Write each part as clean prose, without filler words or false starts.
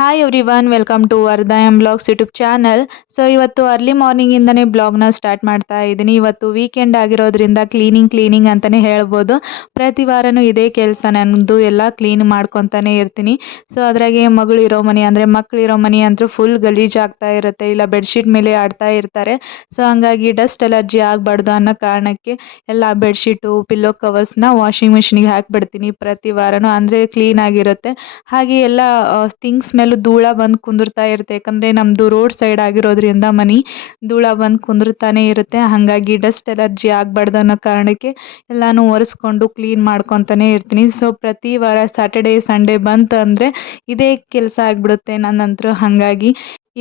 Hi everyone, welcome to ವರ್ಧಾಯಂ vlogs YouTube channel. So ಇವತ್ತು early ಮಾರ್ನಿಂಗಿಂದನೇ ಬ್ಲಾಗ್ನ ಸ್ಟಾರ್ಟ್ ಮಾಡ್ತಾ ಇದ್ದೀನಿ. ಇವತ್ತು ವೀಕೆಂಡ್ ಆಗಿರೋದ್ರಿಂದ ಕ್ಲೀನಿಂಗ್ ಅಂತಲೇ ಹೇಳ್ಬೋದು. ಪ್ರತಿ ವಾರನೂ ಇದೇ ಕೆಲಸ ನನ್ನದು, ಎಲ್ಲ ಕ್ಲೀನ್ ಮಾಡ್ಕೊತಾನೆ ಇರ್ತೀನಿ. ಸೊ ಅದ್ರಾಗೆ ಮಗಳಿರೋ ಮನೆ ಅಂದರೆ ಮಕ್ಕಳಿರೋ ಮನೆ ಅಂತೂ ಫುಲ್ ಗಲೀಜಾಗ್ತಾ ಇರುತ್ತೆ, ಇಲ್ಲ ಬೆಡ್ಶೀಟ್ ಮೇಲೆ ಆಡ್ತಾ ಇರ್ತಾರೆ. ಸೊ ಹಂಗಾಗಿ ಡಸ್ಟ್ ಅಲರ್ಜಿ ಆಗಬಾರ್ದು ಅನ್ನೋ ಕಾರಣಕ್ಕೆ ಎಲ್ಲ ಬೆಡ್ಶೀಟು ಪಿಲ್ಲೋ ಕವರ್ಸ್ನ ವಾಷಿಂಗ್ ಮಿಷಿನಿಗೆ ಹಾಕಿಬಿಡ್ತೀನಿ ಪ್ರತಿ ವಾರನೂ, ಅಂದರೆ ಕ್ಲೀನ್ ಆಗಿರುತ್ತೆ. ಹಾಗೆ ಎಲ್ಲ ಥಿಂಗ್ಸ್ ಮೇಲೂ ಧೂಳ ಬಂದು ಕುಂದಿರ್ತಾ ಇರುತ್ತೆ, ಯಾಕಂದರೆ ನಮ್ಮದು ರೋಡ್ ಸೈಡ್ ಆಗಿರೋದ್ರಿಂದ ಮನೆ ಧೂಳ ಬಂದು ಕುಂದಿರ್ತಾನೆ ಇರುತ್ತೆ. ಹಾಗಾಗಿ ಡಸ್ಟ್ ಅಲರ್ಜಿ ಆಗಬಾರ್ದು ಅನ್ನೋ ಕಾರಣಕ್ಕೆ ಎಲ್ಲನೂ ಒರೆಸ್ಕೊಂಡು ಕ್ಲೀನ್ ಮಾಡ್ಕೊತಾನೆ ಇರ್ತೀನಿ. ಸೊ ಪ್ರತಿ ವಾರ ಸ್ಯಾಟರ್ಡೇ ಸಂಡೇ ಬಂತು ಅಂದರೆ ಇದೇ ಕೆಲಸ ಆಗಿಬಿಡುತ್ತೆ ನನ್ನಂತರೂ. ಹಾಗಾಗಿ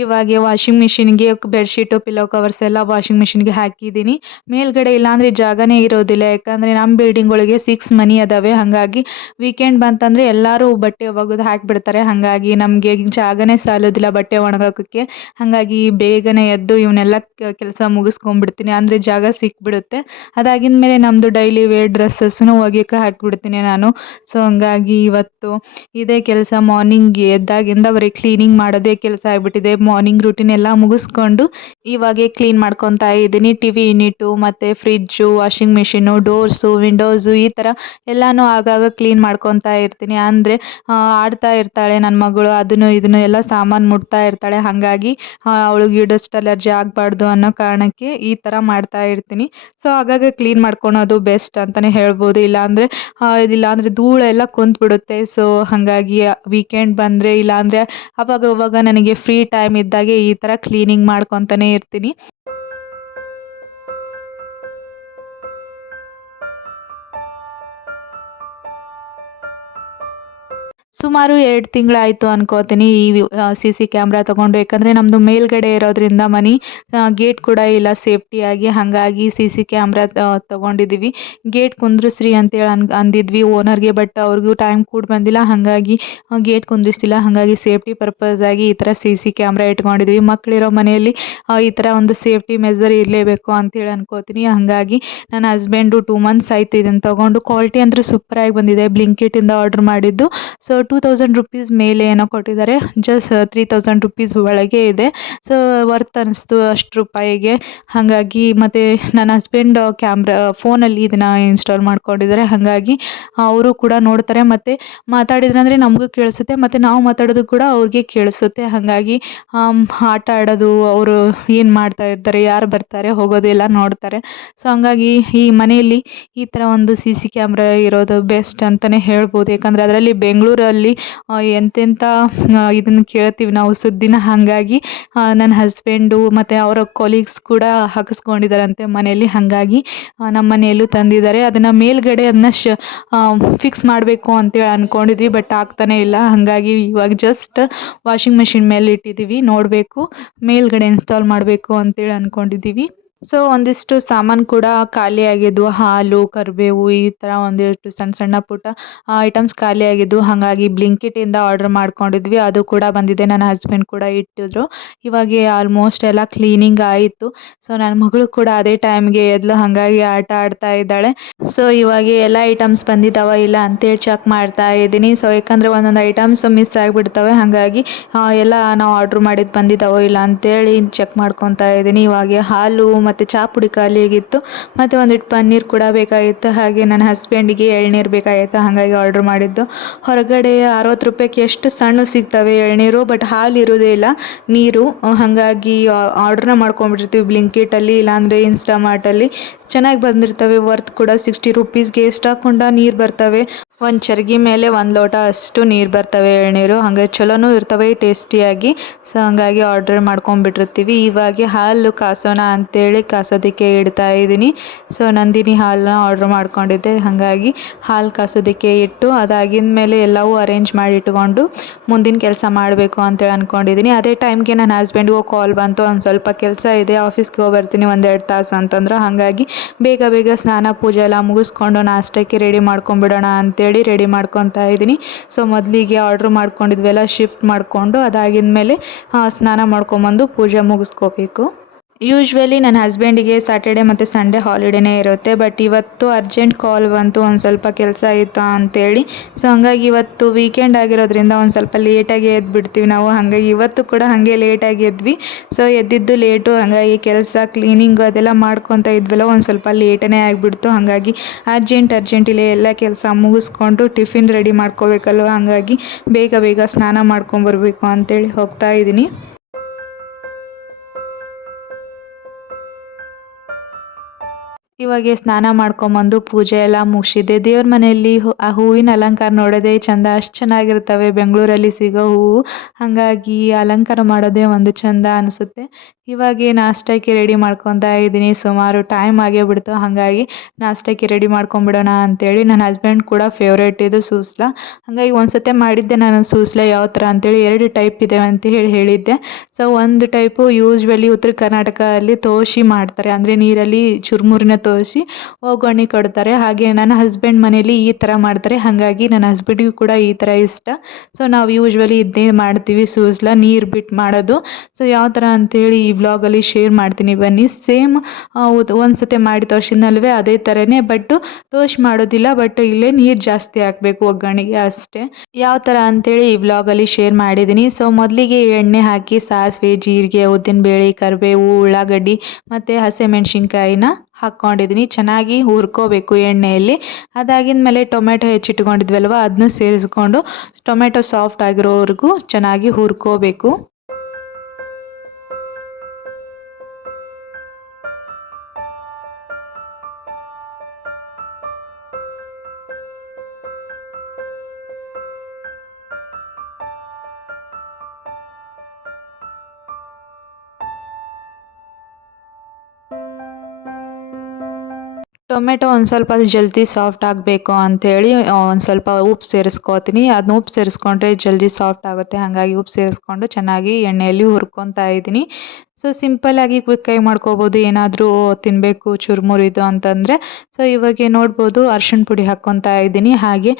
ಇವಾಗ ವಾಷಿಂಗ್ ಮಿಷಿನ್ಗೆ ಬೆಡ್ಶೀಟು ಪಿಲ್ಲೋ ಕವರ್ಸ್ ಎಲ್ಲ ವಾಷಿಂಗ್ ಮಿಷಿನ್ಗೆ ಹಾಕಿದ್ದೀನಿ. ಮೇಲ್ಗಡೆ ಇಲ್ಲಾಂದರೆ ಜಾಗನೇ ಇರೋದಿಲ್ಲ, ಯಾಕಂದರೆ ನಮ್ಮ ಬಿಲ್ಡಿಂಗ್ ಒಳಗೆ 6 ಮನೆ ಅದಾವೆ. ಹಾಗಾಗಿ ವೀಕೆಂಡ್ ಬಂತಂದರೆ ಎಲ್ಲರೂ ಬಟ್ಟೆ ಒಗೆದು ಹಾಕಿಬಿಡ್ತಾರೆ. ಹಾಗಾಗಿ ನಮಗೆ ಜಾಗನೇ ಸಾಲೋದಿಲ್ಲ ಬಟ್ಟೆ ಒಣಗಾಕೋಕ್ಕೆ. ಹಾಗಾಗಿ ಬೇಗನೆ ಎದ್ದು ಇವನ್ನೆಲ್ಲ ಕೆಲಸ ಮುಗಿಸ್ಕೊಂಡ್ಬಿಡ್ತೀನಿ, ಅಂದರೆ ಜಾಗ ಸಿಕ್ಬಿಡುತ್ತೆ. ಅದಾಗಿದ ಮೇಲೆ ನಮ್ಮದು ಡೈಲಿ ವೇರ್ ಡ್ರೆಸ್ಸಸ್ನು ಒಗೆಯೋಕ್ಕೆ ಹಾಕಿಬಿಡ್ತೀನಿ ನಾನು. ಸೊ ಹಂಗಾಗಿ ಇವತ್ತು ಇದೇ ಕೆಲಸ, ಮಾರ್ನಿಂಗ್ ಎದ್ದಾಗಿಂದ ಬರೀ ಕ್ಲೀನಿಂಗ್ ಮಾಡೋದೇ ಕೆಲಸ ಆಗಿಬಿಟ್ಟಿದೆ. ಮಾರ್ನಿಂಗ್ ರೂಟೀನ್ ಎಲ್ಲ ಮುಗಿಸ್ಕೊಂಡು ಇವಾಗೆ ಕ್ಲೀನ್ ಮಾಡ್ಕೊತಾ ಇದ್ದೀನಿ. ಟಿವಿ ಯೂನಿಟು ಮತ್ತು fridge, washing machine, doors, windows ಈ ಥರ ಎಲ್ಲನೂ ಆಗಾಗ ಕ್ಲೀನ್ ಮಾಡ್ಕೊತಾ ಇರ್ತೀನಿ. ಅಂದರೆ ಆಡ್ತಾ ಇರ್ತಾಳೆ ನನ್ನ ಮಗಳು, ಅದನ್ನು ಇದನ್ನು ಎಲ್ಲ ಸಾಮಾನು ಮುಟ್ತಾ ಇರ್ತಾಳೆ. ಹಾಗಾಗಿ ಅವಳಿಗೆ ಡಸ್ಟ್ ಅಲರ್ಜಿ ಆಗಬಾರ್ದು ಅನ್ನೋ ಕಾರಣಕ್ಕೆ ಈ ಥರ ಮಾಡ್ತಾ ಇರ್ತೀನಿ. ಸೊ ಆಗಾಗ ಕ್ಲೀನ್ ಮಾಡ್ಕೊಳೋದು ಬೆಸ್ಟ್ ಅಂತಲೇ ಹೇಳ್ಬೋದು. ಇಲ್ಲಾಂದರೆ ಧೂಳೆಲ್ಲ ಕುಂತ್ಬಿಡುತ್ತೆ. ಸೊ ಹಾಗಾಗಿ ವೀಕೆಂಡ್ ಬಂದರೆ ಇಲ್ಲಾಂದರೆ ಅವಾಗ ನನಗೆ ಫ್ರೀ ಟೈಮ್ ಇದ್ದಾಗೆ ಈ ಥರ ಕ್ಲೀನಿಂಗ್ ಮಾಡ್ಕೊತಾನೆ ಇರ್ತೀನಿ. ಸುಮಾರು 2 ತಿಂಗಳಾಯಿತು ಅನ್ಕೋತೀನಿ ಈ CC ಕ್ಯಾಮ್ರಾ ತೊಗೊಂಡು. ಯಾಕಂದರೆ ನಮ್ಮದು ಮೇಲ್ಗಡೆ ಇರೋದ್ರಿಂದ ಮನೆ ಗೇಟ್ ಕೂಡ ಇಲ್ಲ ಸೇಫ್ಟಿಯಾಗಿ. ಹಾಗಾಗಿ CC ಕ್ಯಾಮ್ರಾ ತೊಗೊಂಡಿದ್ದೀವಿ. ಗೇಟ್ ಕುಂದ್ರಿಸ್ರಿ ಅಂತೇಳಿ ಅಂದಿದ್ವಿ ಓನರ್ಗೆ, ಬಟ್ ಅವ್ರಿಗೂ ಟೈಮ್ ಕೂಡ ಬಂದಿಲ್ಲ. ಹಾಗಾಗಿ ಗೇಟ್ ಕುಂದ್ರಿಸ್ತಿಲ್ಲ. ಹಾಗಾಗಿ ಸೇಫ್ಟಿ ಪರ್ಪಸ್ ಆಗಿ ಈ ಥರ CC ಕ್ಯಾಮ್ರಾ ಇಟ್ಕೊಂಡಿದ್ವಿ. ಮಕ್ಕಳಿರೋ ಮನೆಯಲ್ಲಿ ಈ ಥರ ಒಂದು ಸೇಫ್ಟಿ ಮೆಜರ್ ಇರಲೇಬೇಕು ಅಂತೇಳಿ ಅನ್ಕೋತೀನಿ. ಹಾಗಾಗಿ ನನ್ನ ಹಸ್ಬೆಂಡು 2 ಮಂತ್ಸ್ ಆಯಿತು ಇದನ್ನು ತೊಗೊಂಡು. ಕ್ವಾಲಿಟಿ ಅಂದರೆ ಸೂಪರಾಗಿ ಬಂದಿದೆ. ಬ್ಲಿಂಕಿಟಿಂದ ಆರ್ಡ್ರ್ ಮಾಡಿದ್ದು. ಸೊ 2000 ರುಪೀಸ್ ಮೇಲೆ ಏನೋ ಕೊಟ್ಟಿದ್ದಾರೆ, ಜಸ್ಟ್ 3000 ರುಪೀಸ್ ಒಳಗೆ ಇದೆ. ಸೊ ವರ್ತ್ ಅನ್ನಿಸ್ತು ಅಷ್ಟು ರೂಪಾಯಿಗೆ. ಹಾಗಾಗಿ ಮತ್ತು ನನ್ನ ಹಸ್ಬೆಂಡ್ ಫೋನಲ್ಲಿ ಇದನ್ನು ಇನ್ಸ್ಟಾಲ್ ಮಾಡ್ಕೊಂಡಿದ್ದಾರೆ. ಹಾಗಾಗಿ ಅವರು ಕೂಡ ನೋಡ್ತಾರೆ ಮತ್ತು ಮಾತಾಡಿದ್ರಂದರೆ ನಮಗೂ ಕೇಳಿಸುತ್ತೆ, ಮತ್ತು ನಾವು ಮಾತಾಡೋದು ಕೂಡ ಅವ್ರಿಗೆ ಕೇಳಿಸುತ್ತೆ. ಹಾಗಾಗಿ ಆಟ ಆಡೋದು, ಅವರು ಏನು ಮಾಡ್ತಾ ಇರ್ತಾರೆ, ಯಾರು ಬರ್ತಾರೆ ಹೋಗೋದು ಎಲ್ಲ ನೋಡ್ತಾರೆ. ಸೊ ಹಂಗಾಗಿ ಈ ಮನೆಯಲ್ಲಿ ಈ ಥರ ಒಂದು CC ಕ್ಯಾಮ್ರಾ ಇರೋದು ಬೆಸ್ಟ್ ಅಂತಲೇ ಹೇಳ್ಬೋದು. ಯಾಕಂದರೆ ಅದರಲ್ಲಿ ಬೆಂಗಳೂರಲ್ಲಿ ಎಂತೆಂಥ ಇದನ್ನು ಕೇಳ್ತೀವಿ ನಾವು ಸುದ್ದಿನ. ಹಾಗಾಗಿ ನನ್ನ ಹಸ್ಬೆಂಡು ಮತ್ತು ಅವರ ಕೊಲೀಗ್ಸ್ ಕೂಡ ಹಾಕಿಸ್ಕೊಂಡಿದ್ದಾರಂತೆ ಮನೆಯಲ್ಲಿ. ಹಾಗಾಗಿ ನಮ್ಮ ಮನೆಯಲ್ಲೂ ತಂದಿದ್ದಾರೆ. ಅದನ್ನು ಮೇಲ್ಗಡೆ ಅದನ್ನ ಫಿಕ್ಸ್ ಮಾಡಬೇಕು ಅಂತೇಳಿ ಅಂದ್ಕೊಂಡಿದ್ವಿ, ಬಟ್ ಆಗ್ತಾನೇ ಇಲ್ಲ. ಹಾಗಾಗಿ ಇವಾಗ ಜಸ್ಟ್ ವಾಷಿಂಗ್ ಮಿಷಿನ್ ಮೇಲೆ ಇಟ್ಟಿದ್ದೀವಿ, ನೋಡಬೇಕು ಮೇಲ್ಗಡೆ ಇನ್ಸ್ಟಾಲ್ ಮಾಡಬೇಕು ಅಂತೇಳಿ ಅಂದ್ಕೊಂಡಿದ್ದೀವಿ. ಸೊ ಒಂದಿಷ್ಟು ಸಾಮಾನು ಕೂಡ ಖಾಲಿಯಾಗಿದ್ವು. ಹಾಲು, ಕರಿಬೇವು ಈ ಥರ ಒಂದಿಷ್ಟು ಸಣ್ಣ ಪುಟ್ಟ ಐಟಮ್ಸ್ ಖಾಲಿಯಾಗಿದ್ವು. ಹಾಗಾಗಿ ಬ್ಲಿಂಕಿಟಿಂದ ಆರ್ಡ್ರ್ ಮಾಡ್ಕೊಂಡಿದ್ವಿ, ಅದು ಕೂಡ ಬಂದಿದೆ. ನನ್ನ ಹಸ್ಬೆಂಡ್ ಕೂಡ ಇಟ್ಟಿದ್ರು. ಇವಾಗ ಆಲ್ಮೋಸ್ಟ್ ಎಲ್ಲ ಕ್ಲೀನಿಂಗ್ ಆಯಿತು. ಸೊ ನನ್ನ ಮಗಳು ಕೂಡ ಅದೇ ಟೈಮ್ಗೆ ಎದ್ಲು, ಹಾಗಾಗಿ ಆಟ ಆಡ್ತಾ ಇದ್ದಾಳೆ. ಸೊ ಇವಾಗ ಎಲ್ಲ ಐಟಮ್ಸ್ ಬಂದಿದ್ದಾವ ಇಲ್ಲ ಅಂತೇಳಿ ಚೆಕ್ ಮಾಡ್ತಾ ಇದ್ದೀನಿ. ಸೊ ಯಾಕಂದರೆ ಒಂದೊಂದು ಐಟಮ್ಸ್ ಮಿಸ್ ಆಗಿಬಿಡ್ತವೆ. ಹಾಗಾಗಿ ಎಲ್ಲ ನಾವು ಆರ್ಡ್ರ್ ಮಾಡಿದ್ದು ಬಂದಿದ್ದಾವೋ ಇಲ್ಲ ಅಂತೇಳಿ ಚೆಕ್ ಮಾಡ್ಕೊತಾ ಇದ್ದೀನಿ. ಇವಾಗ ಹಾಲು ಮತ್ತು ಚಹಾ ಪುಡಿ ಖಾಲಿಯಾಗಿತ್ತು, ಮತ್ತು ಒಂದಿಟ್ಟು ಪನ್ನೀರ್ ಕೂಡ ಬೇಕಾಗಿತ್ತು. ಹಾಗೆ ನನ್ನ ಹಸ್ಬೆಂಡಿಗೆ ಎಳ್ನೀರು ಬೇಕಾಗಿತ್ತು, ಹಾಗಾಗಿ ಆರ್ಡ್ರ್ ಮಾಡಿದ್ದು. ಹೊರಗಡೆ 60 ರೂಪಾಯಿಗೆ ಎಷ್ಟು ಸಣ್ಣ ಸಿಗ್ತವೆ ಎಳ್ನೀರು, ಬಟ್ ಹಾಲು ಇರೋದೇ ಇಲ್ಲ, ನೀರು. ಹಾಗಾಗಿ ಆರ್ಡ್ರನ್ನ ಮಾಡ್ಕೊಂಡ್ಬಿಟ್ಟಿರ್ತೀವಿ ಬ್ಲಿಂಕಿಟಲ್ಲಿ ಇಲ್ಲಾಂದರೆ ಇನ್ಸ್ಟಾಮಾರ್ಟಲ್ಲಿ. ಚೆನ್ನಾಗಿ ಬಂದಿರ್ತವೆ, ವರ್ತ್ ಕೂಡ 60 ರುಪೀಸ್ಗೆ ಎಷ್ಟು ಹಾಕ್ಕೊಂಡ ನೀರು ಬರ್ತವೆ. ಒಂದು ಚರ್ಗಿ ಮೇಲೆ 1 ಲೋಟ ಅಷ್ಟು ನೀರು ಬರ್ತವೆ ಎಳ್ನೀರು. ಹಾಗಾಗಿ ಚಲೋನೂ ಇರ್ತವೆ ಟೇಸ್ಟಿಯಾಗಿ. ಸೊ ಹಾಗಾಗಿ ಆರ್ಡ್ರ್ ಮಾಡ್ಕೊಂಡ್ಬಿಟ್ಟಿರ್ತೀವಿ. ಇವಾಗ ಹಾಲು ಕಾಸೋಣ ಅಂತೇಳಿ ಕಾಸೋದಕ್ಕೆ ಇಡ್ತಾ ಇದ್ದೀನಿ. ಸೊ ನಂದಿನಿ ಹಾಲನ್ನ ಆರ್ಡ್ರ್ ಮಾಡ್ಕೊಂಡಿದ್ದೆ, ಹಾಗಾಗಿ ಹಾಲು ಕಾಸೋದಕ್ಕೆ ಇಟ್ಟು ಅದಾಗಿದ ಮೇಲೆ ಎಲ್ಲವೂ ಅರೇಂಜ್ ಮಾಡಿ ಇಟ್ಕೊಂಡು ಮುಂದಿನ ಕೆಲಸ ಮಾಡಬೇಕು ಅಂತೇಳಿ ಅಂದ್ಕೊಂಡಿದ್ದೀನಿ. ಅದೇ ಟೈಮ್ಗೆ ನನ್ನ ಹಸ್ಬೆಂಡ್ಗೂ ಕಾಲ್ ಬಂತು, ಒಂದು ಸ್ವಲ್ಪ ಕೆಲಸ ಇದೆ, ಆಫೀಸ್ಗೆ ಹೋಗಿ ಬರ್ತೀನಿ 1-2 ತಾಸು ಅಂತಂದ್ರೆ. ಹಾಗಾಗಿ ಬೇಗ ಸ್ನಾನ ಪೂಜೆ ಎಲ್ಲ ಮುಗಿಸ್ಕೊಂಡು ನಾಷ್ಟಕ್ಕೆ ರೆಡಿ ಮಾಡ್ಕೊಂಬಿಡೋಣ ಅಂತೇಳಿ ರೆಡಿ ಮಾಡ್ಕೊತಾ ಇದ್ದೀನಿ. ಸೊ ಮೊದಲಿಗೆ ಆರ್ಡ್ರ್ ಮಾಡ್ಕೊಂಡಿದ್ವೆಲ್ಲ ಶಿಫ್ಟ್ ಮಾಡಿಕೊಂಡು ಅದಾಗಿದ ಮೇಲೆ ಸ್ನಾನ ಮಾಡ್ಕೊಂಬಂದು ಪೂಜೆ ಮುಗಿಸ್ಕೋಬೇಕು. ಯೂಶ್ವಲಿ ನನ್ನ ಹಸ್ಬೆಂಡಿಗೆ ಸ್ಯಾಟರ್ಡೆ ಮತ್ತು ಸಂಡೇ ಹಾಲಿಡೇನೇ ಇರುತ್ತೆ. ಬಟ್ ಇವತ್ತು ಅರ್ಜೆಂಟ್ ಕಾಲ್ ಬಂತು, ಒಂದು ಸ್ವಲ್ಪ ಕೆಲಸ ಇತ್ತು ಅಂತೇಳಿ. ಸೊ ಹಂಗಾಗಿ ಇವತ್ತು ವೀಕೆಂಡ್ ಆಗಿರೋದ್ರಿಂದ ಒಂದು ಸ್ವಲ್ಪ ಲೇಟಾಗಿ ಎದ್ಬಿಡ್ತೀವಿ ನಾವು. ಹಾಗಾಗಿ ಇವತ್ತು ಕೂಡ ಹಾಗೆ ಲೇಟಾಗಿ ಎದ್ವಿ. ಸೊ ಎದ್ದಿದ್ದು ಲೇಟು, ಹಾಗಾಗಿ ಕೆಲಸ ಕ್ಲೀನಿಂಗ್ ಅದೆಲ್ಲ ಮಾಡ್ಕೊತಾ ಇದ್ವಲ್ಲ, ಒಂದು ಸ್ವಲ್ಪ ಲೇಟನೇ ಆಗಿಬಿಡ್ತು. ಹಾಗಾಗಿ ಅರ್ಜೆಂಟಿಲಿ ಎಲ್ಲ ಕೆಲಸ ಮುಗಿಸ್ಕೊಂಡು ಟಿಫಿನ್ ರೆಡಿ ಮಾಡ್ಕೋಬೇಕಲ್ವ, ಹಾಗಾಗಿ ಬೇಗ ಬೇಗ ಸ್ನಾನ ಮಾಡ್ಕೊಂಬರ್ಬೇಕು ಅಂತೇಳಿ ಹೋಗ್ತಾ ಇದ್ದೀನಿ. ಇವಾಗೆ ಸ್ನಾನ ಮಾಡ್ಕೊಂಬಂದು ಪೂಜೆ ಎಲ್ಲ ಮುಗಿಸಿದ್ದೆ. ದೇವ್ರ ಮನೆಯಲ್ಲಿ ಆ ಹೂವಿನ ಅಲಂಕಾರ ನೋಡೋದೇ ಚಂದ, ಅಷ್ಟು ಚೆನ್ನಾಗಿರ್ತವೆ ಬೆಂಗಳೂರಲ್ಲಿ ಸಿಗೋ ಹೂವು. ಹಾಗಾಗಿ ಅಲಂಕಾರ ಮಾಡೋದೇ ಒಂದು ಚಂದ ಅನಿಸುತ್ತೆ. ಇವಾಗೆ ನಾಷ್ಟಕ್ಕೆ ರೆಡಿ ಮಾಡ್ಕೊತಾ ಇದ್ದೀನಿ. ಸುಮಾರು ಟೈಮ್ ಆಗೇ ಬಿಡ್ತು, ಹಾಗಾಗಿ ನಾಷ್ಟಕ್ಕೆ ರೆಡಿ ಮಾಡ್ಕೊಂಬಿಡೋಣ ಅಂತೇಳಿ. ನನ್ನ ಹಸ್ಬೆಂಡ್ ಕೂಡ ಫೇವ್ರೇಟ್ ಇದು ಸೂಸ್ಲ. ಹಾಗಾಗಿ ಒಂದು ಸತಿ ಮಾಡಿದ್ದೆ ನಾನು ಸೂಸ್ಲ ಯಾವ ಥರ ಅಂತೇಳಿ. 2 ಟೈಪ್ ಇದೆ ಅಂತ ಹೇಳಿದ್ದೆ. ಸೊ ಒಂದು ಟೈಪು ಯೂಶ್ವಲಿ ಉತ್ತರ ಕರ್ನಾಟಕದಲ್ಲಿ ತೋಸಿ ಮಾಡ್ತಾರೆ, ಅಂದರೆ ನೀರಲ್ಲಿ ಚುರುಮುರಿನ ತೋರಿಸಿ ಒಗ್ಗರಣೆ ಕೊಡ್ತಾರೆ. ಹಾಗೆ ನನ್ನ ಹಸ್ಬೆಂಡ್ ಮನೇಲಿ ಈ ಥರ ಮಾಡ್ತಾರೆ, ಹಾಗಾಗಿ ನನ್ನ ಹಸ್ಬೆಂಡಿಗೂ ಕೂಡ ಈ ಥರ ಇಷ್ಟ. ಸೊ ನಾವು ಯೂಶ್ವಲಿ ಇದನ್ನೇ ಮಾಡ್ತೀವಿ, ಸೂಸ್ಲ ನೀರು ಬಿಟ್ಟು ಮಾಡೋದು. ಸೊ ಯಾವ ಥರ ಅಂತೇಳಿ ಈ ವ್ಲಾಗಲ್ಲಿ ಶೇರ್ ಮಾಡ್ತೀನಿ ಬನ್ನಿ. ಸೇಮ್ ಒಂದು ಸತಿ ಮಾಡಿ ತೋರಿಸಿದ್ನಲ್ವೇ ಅದೇ ಥರನೇ, ಬಟ್ ತೋಸಿ ಮಾಡೋದಿಲ್ಲ, ಬಟ್ ಇಲ್ಲೇ ನೀರು ಜಾಸ್ತಿ ಹಾಕಬೇಕು ಒಗ್ಗರಣೆಗೆ ಅಷ್ಟೇ. ಯಾವ ಥರ ಅಂತೇಳಿ ಈ ವ್ಲಾಗಲ್ಲಿ ಶೇರ್ ಮಾಡಿದ್ದೀನಿ. ಸೊ ಮೊದಲಿಗೆ ಎಣ್ಣೆ ಹಾಕಿ ಸಾಸಿವೆ, ಜೀರಿಗೆ, ಉದ್ದಿನಬೇಳೆ, ಕರಿಬೇವು, ಉಳ್ಳಾಗಡ್ಡಿ ಮತ್ತು ಹಸಿಮೆಣ್ಸಿನ್ಕಾಯಿನ ಹಾಕ್ಕೊಂಡಿದ್ದೀನಿ. ಚೆನ್ನಾಗಿ ಹುರ್ಕೋಬೇಕು ಎಣ್ಣೆಯಲ್ಲಿ. ಅದಾಗಿದ್ಮೇಲೆ ಟೊಮೆಟೊ ಹೆಚ್ಚಿಟ್ಕೊಂಡಿದ್ವಲ್ವ ಅದನ್ನ ಸೇರಿಸ್ಕೊಂಡು ಟೊಮೆಟೊ ಸಾಫ್ಟ್ ಆಗಿರೋವರೆಗೂ ಚೆನ್ನಾಗಿ ಹುರ್ಕೋಬೇಕು. ಟೊಮೆಟೊ ಒಂದು ಸ್ವಲ್ಪ ಜಲ್ದಿ ಸಾಫ್ಟ್ ಆಗಬೇಕು ಅಂಥೇಳಿ ಒಂದು ಸ್ವಲ್ಪ ಉಪ್ಪು ಸೇರಿಸ್ಕೋತೀನಿ. ಅದನ್ನ ಉಪ್ಪು ಸೇರಿಸ್ಕೊಂಡ್ರೆ ಜಲ್ದಿ ಸಾಫ್ಟ್ ಆಗುತ್ತೆ, ಹಾಗಾಗಿ ಉಪ್ಪು ಸೇರಿಸ್ಕೊಂಡು ಚೆನ್ನಾಗಿ ಎಣ್ಣೆಯಲ್ಲಿ ಹುರ್ಕೊತಾ ಇದ್ದೀನಿ. ಸೊ ಸಿಂಪಲ್ಲಾಗಿ ಕ್ವಿಕ್ಕಾಗಿ ಮಾಡ್ಕೋಬೋದು, ಏನಾದರೂ ತಿನ್ನಬೇಕು ಚುರುಮುರಿದು ಅಂತಂದರೆ. ಸೊ ಇವಾಗ ನೋಡ್ಬೋದು ಅರ್ಶಿಣ ಪುಡಿ ಹಾಕ್ಕೊತಾ ಇದ್ದೀನಿ. ಹಾಗೆ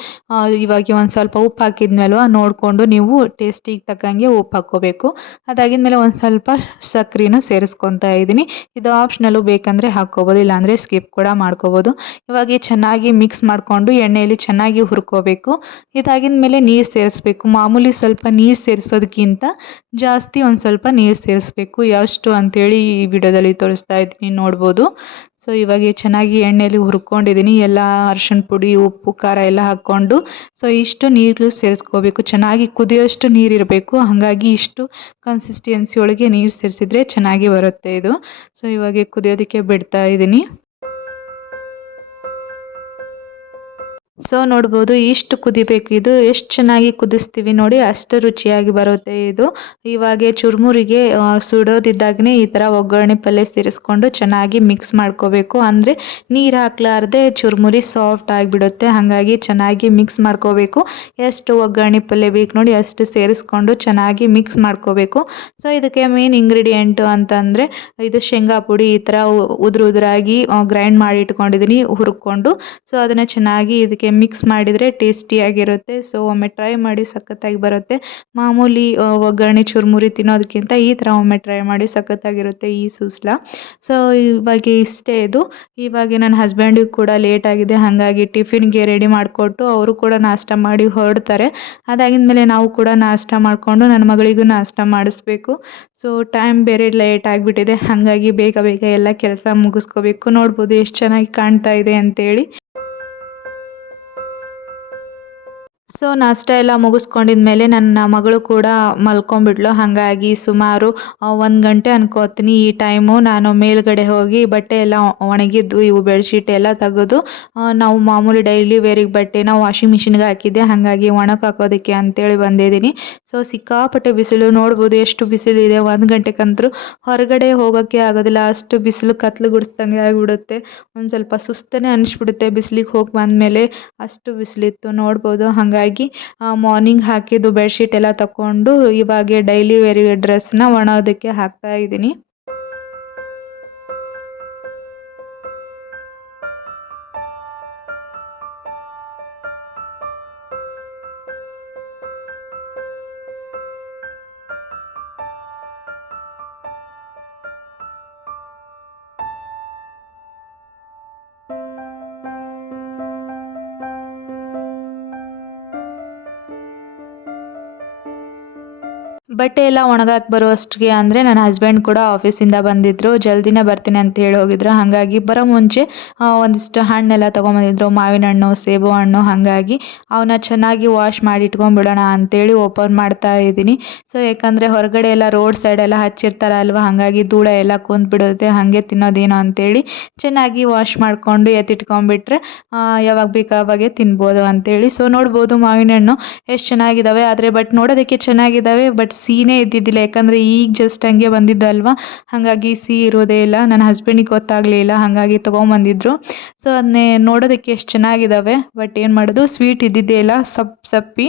ಇವಾಗ ಒಂದು ಸ್ವಲ್ಪ ಉಪ್ಪು ಹಾಕಿದ್ಮೇಲ್ವ ನೋಡಿಕೊಂಡು ನೀವು ಟೇಸ್ಟಿಗೆ ತಕ್ಕಂಗೆ ಉಪ್ಪು ಹಾಕ್ಕೋಬೇಕು. ಅದಾಗಿದ್ಮೇಲೆ ಒಂದು ಸ್ವಲ್ಪ ಸಕ್ಕರೆನೂ ಸೇರಿಸ್ಕೊತಾ ಇದ್ದೀನಿ. ಇದು ಆಪ್ಷನಲ್ಲು, ಬೇಕಂದರೆ ಹಾಕ್ಕೋಬೋದು, ಇಲ್ಲಾಂದರೆ ಸ್ಕಿಪ್ ಕೂಡ ಮಾಡ್ಕೋಬೋದು. ಇವಾಗ ಚೆನ್ನಾಗಿ ಮಿಕ್ಸ್ ಮಾಡಿಕೊಂಡು ಎಣ್ಣೆಯಲ್ಲಿ ಚೆನ್ನಾಗಿ ಹುರ್ಕೋಬೇಕು. ಇದಾಗಿದ್ಮೇಲೆ ನೀರು ಸೇರಿಸ್ಬೇಕು. ಮಾಮೂಲಿ ಸ್ವಲ್ಪ ನೀರು ಸೇರಿಸೋದಕ್ಕಿಂತ ಜಾಸ್ತಿ ಒಂದು ಸ್ವಲ್ಪ ನೀರು ಸೇರಿಸ್ಬೇಕು. ಎಷ್ಟು ಅಂತೇಳಿ ಈ ವಿಡಿಯೋದಲ್ಲಿ ತೋರಿಸ್ತಾ ಇದ್ದೀನಿ, ನೋಡ್ಬೋದು. ಸೊ ಇವಾಗ ಚೆನ್ನಾಗಿ ಎಣ್ಣೆಯಲ್ಲಿ ಹುರ್ಕೊಂಡಿದ್ದೀನಿ, ಎಲ್ಲ ಅರಿಶಿಣ ಪುಡಿ, ಉಪ್ಪು, ಖಾರ ಎಲ್ಲ ಹಾಕ್ಕೊಂಡು. ಸೊ ಇಷ್ಟು ನೀರು ಸೇರಿಸ್ಕೋಬೇಕು, ಚೆನ್ನಾಗಿ ಕುದಿಯೋಷ್ಟು ನೀರಿರಬೇಕು. ಹಾಗಾಗಿ ಇಷ್ಟು ಕನ್ಸಿಸ್ಟೆನ್ಸಿ ಒಳಗೆ ನೀರು ಸೇರಿಸಿದ್ರೆ ಚೆನ್ನಾಗಿ ಬರುತ್ತೆ ಇದು. ಸೊ ಇವಾಗ ಕುದಿಯೋದಕ್ಕೆ ಬಿಡ್ತಾ ಇದ್ದೀನಿ. ಸೊ ನೋಡ್ಬೋದು ಇಷ್ಟು ಕುದಿಬೇಕು, ಇದು ಎಷ್ಟು ಚೆನ್ನಾಗಿ ಕುದಿಸ್ತೀವಿ ನೋಡಿ ಅಷ್ಟು ರುಚಿಯಾಗಿ ಬರುತ್ತೆ ಇದು. ಇವಾಗ ಚುರುಮುರಿಗೆ ಸುಡೋದಿದ್ದಾಗನೇ ಈ ಥರ ಒಗ್ಗರಣೆ ಪಲ್ಯ ಸೇರಿಸ್ಕೊಂಡು ಚೆನ್ನಾಗಿ ಮಿಕ್ಸ್ ಮಾಡ್ಕೋಬೇಕು. ಅಂದರೆ ನೀರು ಹಾಕ್ಲಾರ್ದೆ ಚುರುಮುರಿ ಸಾಫ್ಟ್ ಆಗಿಬಿಡುತ್ತೆ, ಹಾಗಾಗಿ ಚೆನ್ನಾಗಿ ಮಿಕ್ಸ್ ಮಾಡ್ಕೋಬೇಕು. ಎಷ್ಟು ಒಗ್ಗರಣೆ ಪಲ್ಯ ಬೇಕು ನೋಡಿ ಅಷ್ಟು ಸೇರಿಸ್ಕೊಂಡು ಚೆನ್ನಾಗಿ ಮಿಕ್ಸ್ ಮಾಡ್ಕೋಬೇಕು. ಸೊ ಇದಕ್ಕೆ ಮೇನ್ ಇಂಗ್ರೀಡಿಯೆಂಟು ಅಂತಂದರೆ ಇದು ಶೇಂಗಾ ಪುಡಿ. ಈ ಥರ ಉದುರಾಗಿ ಗ್ರೈಂಡ್ ಮಾಡಿ ಇಟ್ಕೊಂಡಿದ್ದೀನಿ ಹುರ್ಕೊಂಡು. ಸೊ ಅದನ್ನು ಚೆನ್ನಾಗಿ ಇದಕ್ಕೆ ಮಿಕ್ಸ್ ಮಾಡಿದರೆ ಟೇಸ್ಟಿಯಾಗಿರುತ್ತೆ. ಸೊ ಒಮ್ಮೆ ಟ್ರೈ ಮಾಡಿ, ಸಖತ್ತಾಗಿ ಬರುತ್ತೆ. ಮಾಮೂಲಿ ಒಗ್ಗರಣೆ ಚುರುಮುರಿ ತಿನ್ನೋದಕ್ಕಿಂತ ಈ ಥರ ಒಮ್ಮೆ ಟ್ರೈ ಮಾಡಿ, ಸಖತ್ತಾಗಿರುತ್ತೆ ಈ ಸೂಸ್ಲ. ಸೊ ಇವಾಗ ಇಷ್ಟೇ ಇದು. ಇವಾಗ ನನ್ನ ಹಸ್ಬೆಂಡಿಗೆ ಕೂಡ ಲೇಟ್ ಆಗಿದೆ, ಹಾಗಾಗಿ ಟಿಫಿನ್ಗೆ ರೆಡಿ ಮಾಡಿಕೊಟ್ಟು ಅವರು ಕೂಡ ನಾಷ್ಟ ಮಾಡಿ ಹೊರಡ್ತಾರೆ. ಅದಾಗಿದ್ಮೇಲೆ ನಾವು ಕೂಡ ನಾಷ್ಟ ಮಾಡಿಕೊಂಡು ನನ್ನ ಮಗಳಿಗೂ ನಾಷ್ಟ ಮಾಡಿಸ್ಬೇಕು. ಸೊ ಟೈಮ್ ಬೇರೆ ಲೇಟ್ ಆಗಿಬಿಟ್ಟಿದೆ, ಹಾಗಾಗಿ ಬೇಗ ಬೇಗ ಎಲ್ಲ ಕೆಲಸ ಮುಗಿಸ್ಕೋಬೇಕು. ನೋಡ್ಬೋದು ಎಷ್ಟು ಚೆನ್ನಾಗಿ ಕಾಣ್ತಾ ಇದೆ ಅಂತೇಳಿ. ಸೊ ನಾಷ್ಟ ಎಲ್ಲ ಮುಗಿಸ್ಕೊಂಡಿದ್ಮೇಲೆ ನನ್ನ ಮಗಳು ಕೂಡ ಮಲ್ಕೊಂಬಿಟ್ಲು. ಹಾಗಾಗಿ ಸುಮಾರು 1 ಗಂಟೆ ಅನ್ಕೋತೀನಿ ಈ ಟೈಮು. ನಾನು ಮೇಲ್ಗಡೆ ಹೋಗಿ ಬಟ್ಟೆ ಎಲ್ಲ ಒಣಗಿದ್ವು, ಇವು ಬೆಡ್ಶೀಟ್ ಎಲ್ಲ ತೆಗೆದು ನಾವು ಮಾಮೂಲಿ ಡೈಲಿ ವೇರಿಗೆ ಬಟ್ಟೆನ ವಾಷಿಂಗ್ ಮಿಷಿನ್ಗೆ ಹಾಕಿದ್ದೆ, ಹಾಗಾಗಿ ಒಣಕ್ಕೆ ಹಾಕೋದಕ್ಕೆ ಅಂತೇಳಿ ಬಂದಿದ್ದೀನಿ. ಸೊ ಸಿಕ್ಕಾಪಟ್ಟೆ ಬಿಸಿಲು, ನೋಡ್ಬೋದು ಎಷ್ಟು ಬಿಸಿಲಿದೆ. 1 ಗಂಟೆಗಂತೂ ಹೊರಗಡೆ ಹೋಗೋಕ್ಕೆ ಆಗೋದಿಲ್ಲ, ಅಷ್ಟು ಬಿಸಿಲು ಕತ್ಲು ಗುಡಿಸ್ದಂಗೆ ಆಗಿಬಿಡುತ್ತೆ. ಒಂದು ಸ್ವಲ್ಪ ಸುಸ್ತನೇ ಅನಿಸ್ಬಿಡುತ್ತೆ ಬಿಸಿಲಿಗೆ ಹೋಗಿ ಬಂದಮೇಲೆ, ಅಷ್ಟು ಬಿಸಿಲಿತ್ತು ನೋಡ್ಬೋದು. ಹಾಗಾಗಿ ಮಾರ್ನಿಂಗ್ ಹಾಕಿದ್ದು ಬೆಡ್ಶೀಟ್ ಎಲ್ಲ ತಗೊಂಡು ಇವಾಗ ಡೈಲಿ ವೇರ್ ಡ್ರೆಸ್ನ ಒಣೋದಕ್ಕೆ ಹಾಕ್ತಾ ಇದ್ದೀನಿ. ಬಟ್ಟೆ ಎಲ್ಲ ಒಣಗಾಕಿ ಬರುವಷ್ಟಿಗೆ ಅಂದರೆ ನನ್ನ ಹಸ್ಬೆಂಡ್ ಕೂಡ ಆಫೀಸಿಂದ ಬಂದಿದ್ದರು. ಜಲ್ದಿನೇ ಬರ್ತೀನಿ ಅಂತ ಹೇಳಿ ಹೋಗಿದ್ರು. ಹಾಗಾಗಿ ಬರೋ ಮುಂಚೆ ಒಂದಿಷ್ಟು ಹಣ್ಣೆಲ್ಲ ತೊಗೊಂಬಂದಿದ್ರು, ಮಾವಿನ ಹಣ್ಣು, ಸೇಬು ಹಣ್ಣು. ಹಾಗಾಗಿ ಅವನ್ನ ಚೆನ್ನಾಗಿ ವಾಶ್ ಮಾಡಿ ಇಟ್ಕೊಂಡ್ಬಿಡೋಣ ಅಂತೇಳಿ ಓಪನ್ ಮಾಡ್ತಾ ಇದ್ದೀನಿ. ಸೊ ಯಾಕಂದರೆ ಹೊರಗಡೆ ಎಲ್ಲ ರೋಡ್ ಸೈಡೆಲ್ಲ ಹಚ್ಚಿರ್ತಾರಲ್ವ, ಹಾಗಾಗಿ ಧೂಳ ಎಲ್ಲ ಕುಂತ್ಬಿಡುತ್ತೆ. ಹಾಗೆ ತಿನ್ನೋದೇನೋ ಅಂತೇಳಿ ಚೆನ್ನಾಗಿ ವಾಶ್ ಮಾಡಿಕೊಂಡು ಎತ್ತಿಟ್ಕೊಂಡ್ಬಿಟ್ರೆ ಯಾವಾಗ ಬೇಕು ಆವಾಗೆ ತಿನ್ಬೋದು ಅಂತೇಳಿ. ಸೊ ನೋಡ್ಬೋದು ಮಾವಿನ ಹಣ್ಣು ಎಷ್ಟು ಚೆನ್ನಾಗಿದ್ದಾವೆ. ಆದರೆ ಬಟ್ ನೋಡೋದಕ್ಕೆ ಚೆನ್ನಾಗಿದ್ದಾವೆ, ಬಟ್ ಸಿಹಿನೇ ಇದ್ದಿದ್ದಿಲ್ಲ. ಯಾಕಂದರೆ ಈಗ ಜಸ್ಟ್ ಹಂಗೆ ಬಂದಿದ್ದಲ್ವ, ಹಾಗಾಗಿ ಸಿಹಿ ಇರೋದೇ ಇಲ್ಲ. ನನ್ನ ಹಸ್ಬೆಂಡಿಗೆ ಗೊತ್ತಾಗಲಿಲ್ಲ, ಹಾಗಾಗಿ ತೊಗೊಂಬಂದಿದ್ರು. ಸೊ ಅದನ್ನೇ ನೋಡೋದಕ್ಕೆ ಎಷ್ಟು ಚೆನ್ನಾಗಿದ್ದಾವೆ, ಬಟ್ ಏನು ಮಾಡೋದು, ಸ್ವೀಟ್ ಇದ್ದಿದ್ದೇ ಇಲ್ಲ, ಸಪ್ಪಿ.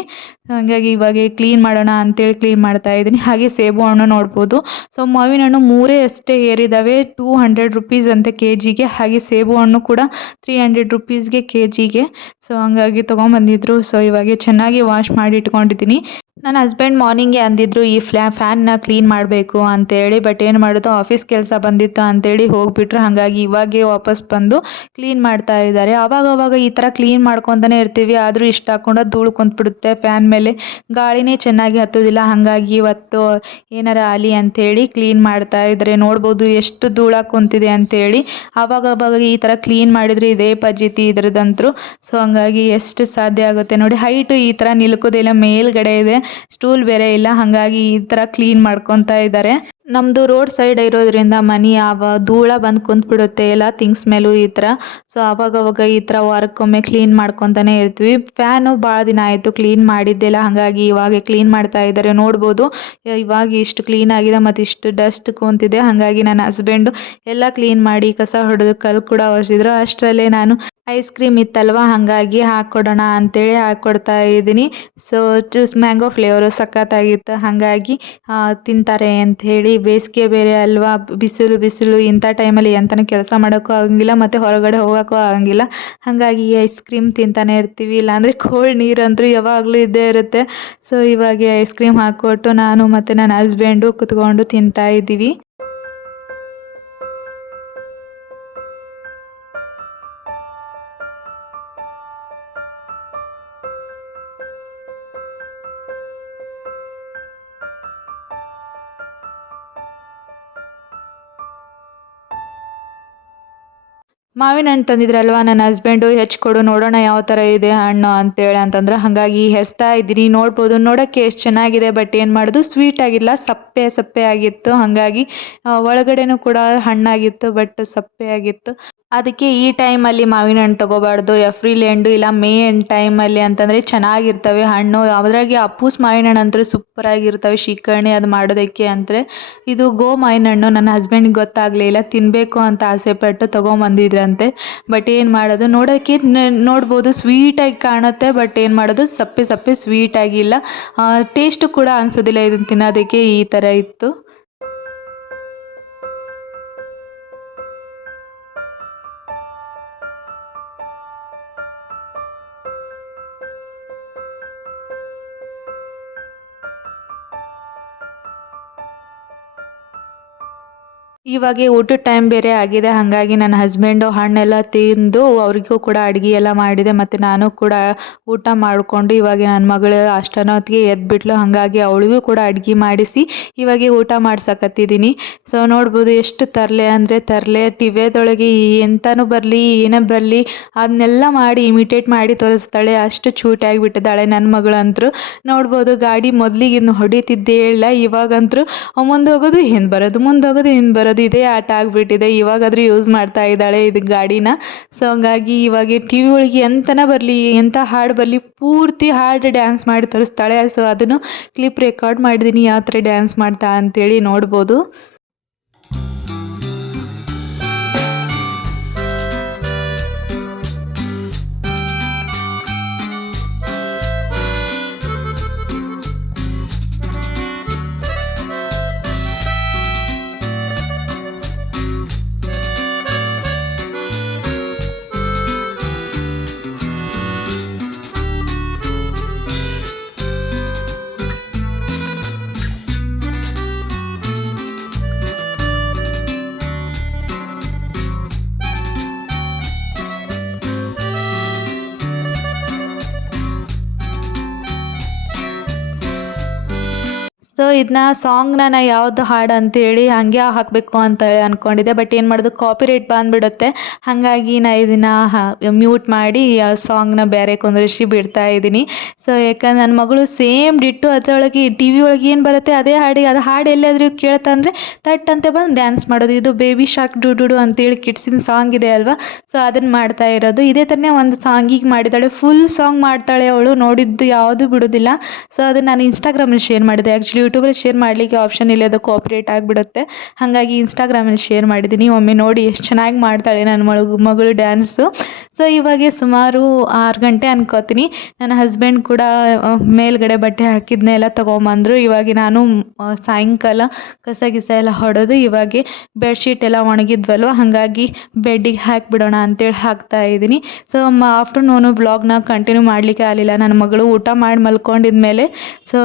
ಹಾಗಾಗಿ ಇವಾಗ ಕ್ಲೀನ್ ಮಾಡೋಣ ಅಂತೇಳಿ ಕ್ಲೀನ್ ಮಾಡ್ತಾ ಇದ್ದೀನಿ. ಹಾಗೆ ಸೇಬು ಹಣ್ಣು ನೋಡ್ಬೋದು. ಸೊ ಮಾವಿನ ಹಣ್ಣು ಮೂರೇ ಅಷ್ಟೇ ಏರಿದ್ದಾವೆ, 200 ರುಪೀಸ್ ಅಂತೆ ಕೆ ಜಿಗೆ. ಹಾಗೆ ಸೇಬು ಹಣ್ಣು ಕೂಡ 300 ರುಪೀಸ್ಗೆ ಕೆ ಜಿಗೆ. ಸೊ ಹಂಗಾಗಿ ತೊಗೊಂಬಂದಿದ್ರು. ಸೊ ಇವಾಗ ಚೆನ್ನಾಗಿ ವಾಶ್ ಮಾಡಿ ಇಟ್ಕೊಂಡಿದ್ದೀನಿ. ನನ್ನ ಹಸ್ಬೆಂಡ್ ಮಾರ್ನಿಂಗೇ ಅಂದಿದ್ರು ಈ ಫ್ಯಾನ್ನ ಕ್ಲೀನ್ ಮಾಡಬೇಕು ಅಂತೇಳಿ. ಬಟ್ ಏನು ಮಾಡೋದು, ಆಫೀಸ್ ಕೆಲಸ ಬಂದಿತ್ತು ಅಂತೇಳಿ ಹೋಗಿಬಿಟ್ರು. ಹಾಗಾಗಿ ಇವಾಗೇ ವಾಪಸ್ ಬಂದು ಕ್ಲೀನ್ ಮಾಡ್ತಾ ಇದ್ದಾರೆ. ಆವಾಗವಾಗ ಈ ಥರ ಕ್ಲೀನ್ ಮಾಡ್ಕೊತಾನೆ ಇರ್ತೀವಿ, ಆದರೂ ಇಷ್ಟ ಹಾಕ್ಕೊಂಡು ಧೂಳು ಕುಂತ್ಬಿಡುತ್ತೆ ಫ್ಯಾನ್ ಮೇಲೆ, ಗಾಳಿನೇ ಚೆನ್ನಾಗಿ ಹತ್ತೋದಿಲ್ಲ. ಹಾಗಾಗಿ ಇವತ್ತು ಏನಾರ ಆಲಿ ಅಂಥೇಳಿ ಕ್ಲೀನ್ ಮಾಡ್ತಾ ಇದ್ದಾರೆ. ನೋಡ್ಬೋದು ಎಷ್ಟು ಧೂಳ ಕುಂತಿದೆ ಅಂತೇಳಿ. ಆವಾಗವಾಗ ಈ ಥರ ಕ್ಲೀನ್ ಮಾಡಿದರೆ ಇದೇ ಪದ್ಧತಿ ಇದ್ರದಂತರೂ. ಸೊ ಹಂಗಾಗಿ ಎಷ್ಟು ಸಾಧ್ಯ ಆಗುತ್ತೆ ನೋಡಿ. ಹೈಟು ಈ ಥರ ನಿಲ್ಕೋದಿಲ್ಲ, ಮೇಲ್ಗಡೆ ಇದೆ, ಸ್ಟೂಲ್ ಬೇರೆ ಇಲ್ಲ. ಹಾಗಾಗಿ ಈ ಥರ ಕ್ಲೀನ್ ಮಾಡ್ಕೊತಾ ಇದ್ದಾರೆ. ನಮ್ಮದು ರೋಡ್ ಸೈಡ್ ಇರೋದ್ರಿಂದ ಮನೆ ಧೂಳ ಬಂದು ಕುಂತ್ಬಿಡುತ್ತೆ ಎಲ್ಲ ಥಿಂಗ್ಸ್ ಮೇಲೂ ಈ ಥರ. ಸೊ ಅವಾಗವಾಗ ಈ ಥರ ವಾರಕ್ಕೊಮ್ಮೆ ಕ್ಲೀನ್ ಮಾಡ್ಕೊತಾನೆ ಇರ್ತೀವಿ. ಫ್ಯಾನು ಭಾಳ ದಿನ ಆಯಿತು ಕ್ಲೀನ್ ಮಾಡಿದ್ದಿಲ್ಲ, ಹಾಗಾಗಿ ಇವಾಗ ಕ್ಲೀನ್ ಮಾಡ್ತಾ ಇದ್ದಾರೆ. ನೋಡ್ಬೋದು ಇವಾಗ ಇಷ್ಟು ಕ್ಲೀನ್ ಆಗಿದೆ ಮತ್ತು ಇಷ್ಟು ಡಸ್ಟ್ ಕುಂತಿದೆ. ಹಾಗಾಗಿ ನನ್ನ ಹಸ್ಬೆಂಡು ಎಲ್ಲ ಕ್ಲೀನ್ ಮಾಡಿ ಕಸ ಹೊಡೆದು ಕಲ್ಲು ಕೂಡ ಒರೆಸಿದ್ರು. ಅಷ್ಟರಲ್ಲೇ ನಾನು ಐಸ್ ಕ್ರೀಮ್ ಇತ್ತಲ್ವ, ಹಾಗಾಗಿ ಹಾಕ್ಕೊಡೋಣ ಅಂತೇಳಿ ಹಾಕ್ಕೊಡ್ತಾ ಇದ್ದೀನಿ. ಸೊ ಮ್ಯಾಂಗೋ ಫ್ಲೇವರು ಸಖತ್ತಾಗಿತ್ತು, ಹಾಗಾಗಿ ತಿಂತಾರೆ ಅಂಥೇಳಿ. ಬೇಸಿಗೆ ಬೇರೆ ಅಲ್ವಾ, ಬಿಸಿಲು ಇಂಥ ಟೈಮಲ್ಲಿ ಎಂತನೂ ಕೆಲಸ ಮಾಡೋಕ್ಕೂ ಆಗಂಗಿಲ್ಲ ಮತ್ತು ಹೊರಗಡೆ ಹೋಗೋಕ್ಕೂ ಆಗಂಗಿಲ್ಲ. ಹಾಗಾಗಿ ಐಸ್ ಕ್ರೀಮ್ ತಿಂತಾನೆ ಇರ್ತೀವಿ, ಇಲ್ಲಾಂದರೆ ಕೋಲ್ಡ್ ನೀರಂತೂ ಯಾವಾಗಲೂ ಇದ್ದೇ ಇರುತ್ತೆ. ಸೊ ಇವಾಗ ಐಸ್ ಕ್ರೀಮ್ ಹಾಕ್ಕೊಟ್ಟು ನಾನು ಮತ್ತು ನನ್ನ ಹಸ್ಬೆಂಡು ಕುತ್ಕೊಂಡು ತಿಂತಾ ಇದ್ದೀವಿ. ಮಾವಿನ ಹಣ್ಣು ತಂದಿದ್ರಲ್ವ ನನ್ನ ಹಸ್ಬೆಂಡು, ಕೊಡು ನೋಡೋಣ ಯಾವ ಥರ ಇದೆ ಹಣ್ಣು ಅಂತೇಳಿ ಅಂತಂದ್ರೆ, ಹಾಗಾಗಿ ಹೆಚ್ತಾ ಇದ್ದೀನಿ. ನೋಡ್ಬೋದು, ನೋಡೋಕ್ಕೆ ಎಷ್ಟು ಚೆನ್ನಾಗಿದೆ. ಬಟ್ ಏನು ಮಾಡೋದು, ಸ್ವೀಟ್ ಆಗಿಲ್ಲ, ಸಪ್ಪೆ ಆಗಿತ್ತು. ಹಾಗಾಗಿ ಒಳಗಡೆನೂ ಕೂಡ ಹಣ್ಣಾಗಿತ್ತು, ಬಟ್ ಸಪ್ಪೆ ಆಗಿತ್ತು. ಅದಕ್ಕೆ ಈ ಟೈಮಲ್ಲಿ ಮಾವಿನ ಹಣ್ಣು ತೊಗೋಬಾರ್ದು, ಏಪ್ರಿಲ್ ಎಂಡು ಇಲ್ಲ ಮೇ ಎಂಡ್ ಟೈಮಲ್ಲಿ ಅಂತಂದರೆ ಚೆನ್ನಾಗಿರ್ತವೆ ಹಣ್ಣು. ಅದ್ರಾಗೆ ಅಪ್ಪೂಸ್ ಮಾವಿನ ಹಣ್ಣು ಅಂತೂ ಸೂಪರಾಗಿರ್ತವೆ, ಶೀಕರಣೆ ಅದು ಮಾಡೋದಕ್ಕೆ ಅಂದರೆ. ಇದು ಮಾವಿನ ಹಣ್ಣು ನನ್ನ ಹಸ್ಬೆಂಡ್ಗೆ ಗೊತ್ತಾಗಲಿಲ್ಲ, ತಿನ್ನಬೇಕು ಅಂತ ಆಸೆಪಟ್ಟು ತೊಗೊಂಬಂದಿದ್ರಂತೆ. ಬಟ್ ಏನು ಮಾಡೋದು, ನೋಡೋಕ್ಕೆ ನೋಡ್ಬೋದು ಸ್ವೀಟಾಗಿ ಕಾಣುತ್ತೆ, ಬಟ್ ಏನು ಮಾಡೋದು, ಸಪ್ಪೆ ಸ್ವೀಟಾಗಿಲ್ಲ. ಟೇಸ್ಟು ಕೂಡ ಅನಿಸೋದಿಲ್ಲ ಇದನ್ನು ತಿನ್ನೋದಕ್ಕೆ, ಈ ಥರ ಇತ್ತು. ಇವಾಗ ಊಟದ ಟೈಮ್ ಬೇರೆ ಆಗಿದೆ, ಹಾಗಾಗಿ ನನ್ನ ಹಸ್ಬೆಂಡು ಹಣ್ಣೆಲ್ಲ ತಿಂದು ಅವರಿಗೂ ಕೂಡ ಅಡುಗೆ ಎಲ್ಲ ಮಾಡಿದೆ. ಮತ್ತು ನಾನು ಕೂಡ ಊಟ ಮಾಡಿಕೊಂಡು ಇವಾಗ ನನ್ನ ಮಗಳು ಅಷ್ಟೊತ್ತಿಗೆ ಎದ್ಬಿಟ್ಲು, ಹಾಗಾಗಿ ಅವಳಿಗೂ ಕೂಡ ಅಡುಗೆ ಮಾಡಿಸಿ ಇವಾಗ ಊಟ ಮಾಡ್ಸಕತ್ತಿದ್ದೀನಿ. ಸೊ ನೋಡ್ಬೋದು ಎಷ್ಟು ತರಲೆ ಅಂದರೆ ತರಲೆ, ಟಿವ್ಯದೊಳಗೆ ಎಂತನೂ ಬರಲಿ ಏನೇ ಬರಲಿ ಅದನ್ನೆಲ್ಲ ಮಾಡಿ ಇಮಿಟೇಟ್ ಮಾಡಿ ತೋರಿಸ್ತಾಳೆ. ಅಷ್ಟು ಚೂಟಿಯಾಗಿ ಬಿಟ್ಟಿದ್ದಾಳೆ ನನ್ನ ಮಗಳಂತರೂ. ನೋಡ್ಬೋದು ಗಾಡಿ ಮೊದಲಿಗೆ ಇನ್ನು ಹೊಡಿತಿದ್ದೇ ಇಲ್ಲ, ಇವಾಗಂತೂ ಮುಂದೆ ಹೋಗೋದು ಹಿಂದೆ ಬರೋದು, ಮುಂದೆ ಹೋಗೋದು ಹಿಂದೆ ಬರೋದು, ಇದೇ ಆಟ ಆಗಿಬಿಟ್ಟಿದೆ. ಇವಾಗಾದರೂ ಯೂಸ್ ಮಾಡ್ತಾ ಇದ್ದಾಳೆ ಇದು ಗಾಡಿನ. ಸೊ ಹಂಗಾಗಿ ಇವಾಗ ಟಿ ವಿ ಒಳಗೆ ಎಂತನ ಬರಲಿ, ಎಂಥ ಹಾಡು ಬರಲಿ, ಪೂರ್ತಿ ಹಾಡು ಡ್ಯಾನ್ಸ್ ಮಾಡಿ ತೋರಿಸ್ತಾಳೆ. ಸೊ ಅದನ್ನು ಕ್ಲಿಪ್ ರೆಕಾರ್ಡ್ ಮಾಡಿದ್ದೀನಿ, ಯಾವ ಥರ ಡ್ಯಾನ್ಸ್ ಮಾಡ್ತಾ ಅಂತೇಳಿ ನೋಡ್ಬೋದು. ಸೊ ಇದನ್ನ ಸಾಂಗ್ನ ನಾ ಯಾವುದು ಹಾಡು ಅಂತೇಳಿ ಹಾಗೆ ಹಾಕಬೇಕು ಅಂತ ಅಂದ್ಕೊಂಡಿದ್ದೆ. ಬಟ್ ಏನು ಮಾಡೋದು, ಕಾಪಿರೈಟ್ ಬಂದುಬಿಡುತ್ತೆ. ಹಾಗಾಗಿ ನಾ ಇದನ್ನು ಮ್ಯೂಟ್ ಮಾಡಿ ಆ ಸಾಂಗ್ನ ಬೇರೆ ಕುಂದ್ರಿಸಿ ಬಿಡ್ತಾ ಇದ್ದೀನಿ. ಸೊ ಯಾಕಂದ್ರೆ ನನ್ನ ಮಗಳು ಸೇಮ್ ಡಿಟ್ಟು ಅದರೊಳಗೆ ಟಿ ವಿ ಒಳಗೆ ಏನು ಬರುತ್ತೆ ಅದೇ ಹಾಡಿಗೆ, ಅದು ಹಾಡು ಎಲ್ಲಾದರೂ ಕೇಳ್ತಂದರೆ ತಟ್ ಅಂತ ಬಂದು ಡ್ಯಾನ್ಸ್ ಮಾಡೋದು. ಇದು baby shark do do do ಅಂತೇಳಿ ಕಿಡ್ಸಿನ ಸಾಂಗ್ ಇದೆ ಅಲ್ವಾ, ಸೊ ಅದನ್ನು ಮಾಡ್ತಾ ಇರೋದು. ಇದೇ ಥರನೇ ಒಂದು ಸಾಂಗಿಗೆ ಮಾಡಿದ್ದಾಳೆ, ಫುಲ್ ಸಾಂಗ್ ಮಾಡ್ತಾಳೆ ಅವಳು, ನೋಡಿದ್ದು ಯಾವುದೂ ಬಿಡೋದಿಲ್ಲ. ಸೊ ಅದನ್ನು ನಾನು ಇನ್ಸ್ಟಾಗ್ರಾಮಲ್ಲಿ ಶೇರ್ ಮಾಡಿದೆ. ಆ್ಯಕ್ಚುಲಿ ಯೂಟ್ಯೂಬಲ್ಲಿ ಶೇರ್ ಮಾಡಲಿಕ್ಕೆ ಆಪ್ಷನ್ ಇಲ್ಲ, ಅದು ಕಾಪಿರೈಟ್ ಆಗಿಬಿಡುತ್ತೆ. ಹಾಗಾಗಿ ಇನ್ಸ್ಟಾಗ್ರಾಮಲ್ಲಿ ಶೇರ್ ಮಾಡಿದ್ದೀನಿ. ಒಮ್ಮೆ ನೋಡಿ ಎಷ್ಟು ಚೆನ್ನಾಗಿ ಮಾಡ್ತಾಳೆ ನನ್ನ ಮಗಳು ಡ್ಯಾನ್ಸು. ಸೊ ಇವಾಗೆ ಸುಮಾರು 6 ಗಂಟೆ ಅನ್ಕೋತೀನಿ. ನನ್ನ ಹಸ್ಬೆಂಡ್ ಕೂಡ ಮೇಲ್ಗಡೆ ಬಟ್ಟೆ ಹಾಕಿದ್ನೆಲ್ಲ ತೊಗೊಂಬಂದರು. ಇವಾಗ ನಾನು ಸಾಯಂಕಾಲ ಕಸ ಗಿಸ ಎಲ್ಲ ಹೊಡೆದು ಇವಾಗೆ ಬೆಡ್ಶೀಟ್ ಎಲ್ಲ ಒಣಗಿದ್ವಲ್ವ, ಹಾಗಾಗಿ ಬೆಡ್ಡಿಗೆ ಹಾಕಿಬಿಡೋಣ ಅಂತೇಳಿ ಹಾಕ್ತಾ ಇದ್ದೀನಿ. ಸೊ ಆಫ್ಟರ್ನೂನು ಬ್ಲಾಗ್ನ ಕಂಟಿನ್ಯೂ ಮಾಡಲಿಕ್ಕೆ ಆಗಲಿಲ್ಲ. ನನ್ನ ಮಗಳು ಊಟ ಮಾಡಿ ಮಲ್ಕೊಂಡಿದ್ಮೇಲೆ ಸೊ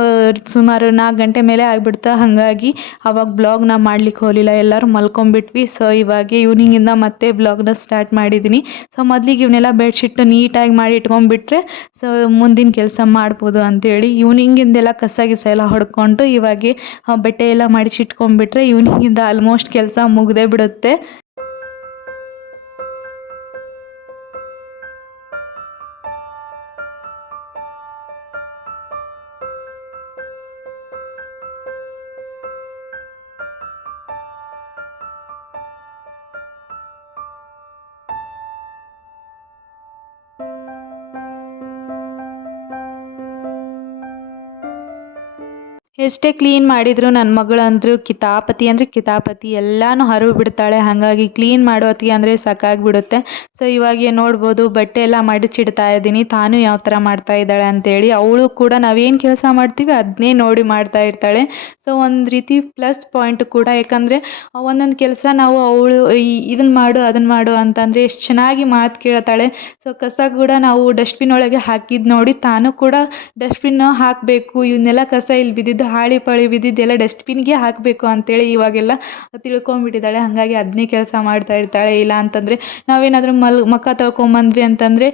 ಸುಮಾರು 4 ಗಂಟೆ ಮೇಲೆ ಆಗಿಬಿಡ್ತು. ಹಾಗಾಗಿ ಅವಾಗ ಬ್ಲಾಗ್ನ ಮಾಡ್ಲಿಕ್ಕೆ ಹೋಗಲಿಲ್ಲ, ಎಲ್ಲರೂ ಮಲ್ಕೊಂಡ್ಬಿಟ್ವಿ. ಸೊ ಇವಾಗ ಈವ್ನಿಂಗಿಂದ ಮತ್ತೆ ಬ್ಲಾಗ್ನ ಸ್ಟಾರ್ಟ್ ಮಾಡಿದ್ದೀನಿ. ಸೊ ಮೊದಲಿಗೆ ಇವನ್ನೆಲ್ಲ ಬೆಡ್ಶೀಟ್ ನೀಟಾಗಿ ಮಾಡಿ ಇಟ್ಕೊಂಡ್ಬಿಟ್ರೆ ಸೊ ಮುಂದಿನ ಕೆಲಸ ಮಾಡ್ಬೋದು ಅಂಥೇಳಿ ಈವ್ನಿಂಗಿಂದೆಲ್ಲ ಕಸ ಗಿಸ ಎಲ್ಲ ಹೊಡ್ಕೊಂಡು ಇವಾಗೆ ಬಟ್ಟೆ ಎಲ್ಲ ಮಡಿಚಿಟ್ಕೊಂಡ್ಬಿಟ್ರೆ ಈವ್ನಿಂಗಿಂದ ಆಲ್ಮೋಸ್ಟ್ ಕೆಲಸ ಮುಗಿದೇ ಬಿಡುತ್ತೆ. ಎಷ್ಟೇ ಕ್ಲೀನ್ ಮಾಡಿದರೂ ನನ್ನ ಮಗಳಂತೂ ಕಿತಾಪತಿ ಅಂದರೆ ಕಿತಾಪತಿ, ಎಲ್ಲನೂ ಹರಿವು ಬಿಡ್ತಾಳೆ. ಹಾಗಾಗಿ ಕ್ಲೀನ್ ಮಾಡೋ ಹೊತ್ತಿಗೆ ಅಂದರೆ ಸಾಕಾಗಿಬಿಡುತ್ತೆ. ಸೊ ಇವಾಗ ನೋಡ್ಬೋದು ಬಟ್ಟೆ ಎಲ್ಲ ಮಡಚಿಡ್ತಾ ಇದ್ದೀನಿ, ತಾನು ಯಾವ ಥರ ಮಾಡ್ತಾ ಇದ್ದಾಳೆ ಅಂತೇಳಿ. ಅವಳು ಕೂಡ ನಾವೇನು ಕೆಲಸ ಮಾಡ್ತೀವಿ ಅದನ್ನೇ ನೋಡಿ ಮಾಡ್ತಾ ಇರ್ತಾಳೆ. ಸೊ ಒಂದು ರೀತಿ ಪ್ಲಸ್ ಪಾಯಿಂಟ್ ಕೂಡ, ಯಾಕಂದರೆ ಒಂದೊಂದು ಕೆಲಸ ನಾವು ಅವಳು ಇದನ್ನು ಮಾಡು ಅದನ್ನು ಮಾಡು ಅಂತಂದರೆ ಎಷ್ಟು ಚೆನ್ನಾಗಿ ಮಾತು ಕೇಳ್ತಾಳೆ. ಸೊ ಕಸ ಕೂಡ ನಾವು ಡಸ್ಟ್ಬಿನ್ ಒಳಗೆ ಹಾಕಿದ್ದು ನೋಡಿ ತಾನು ಕೂಡ ಡಸ್ಟ್ಬಿನ್ ಹಾಕಬೇಕು, ಇವನ್ನೆಲ್ಲ ಕಸ ಇಲ್ಲಿ ಬಿದ್ದಿದ್ದು ಹಾಳಿ ಪಾಳಿ ಬಿದ್ದಿದ್ದೆಲ್ಲ ಡಸ್ಟ್ಬಿನ್ಗೆ ಹಾಕಬೇಕು ಅಂತೇಳಿ ಇವಾಗೆಲ್ಲ ತಿಳ್ಕೊಂಬಿಟ್ಟಿದ್ದಾಳೆ. ಹಾಗಾಗಿ ಅದನ್ನೇ ಕೆಲಸ ಮಾಡ್ತಾ ಇರ್ತಾಳೆ. ಇಲ್ಲ ಅಂತಂದರೆ ನಾವೇನಾದರೂ ಮುಖ ತೊಳ್ಕೊಂಬಂದ್ವಿ ಅಂತಂದರೆ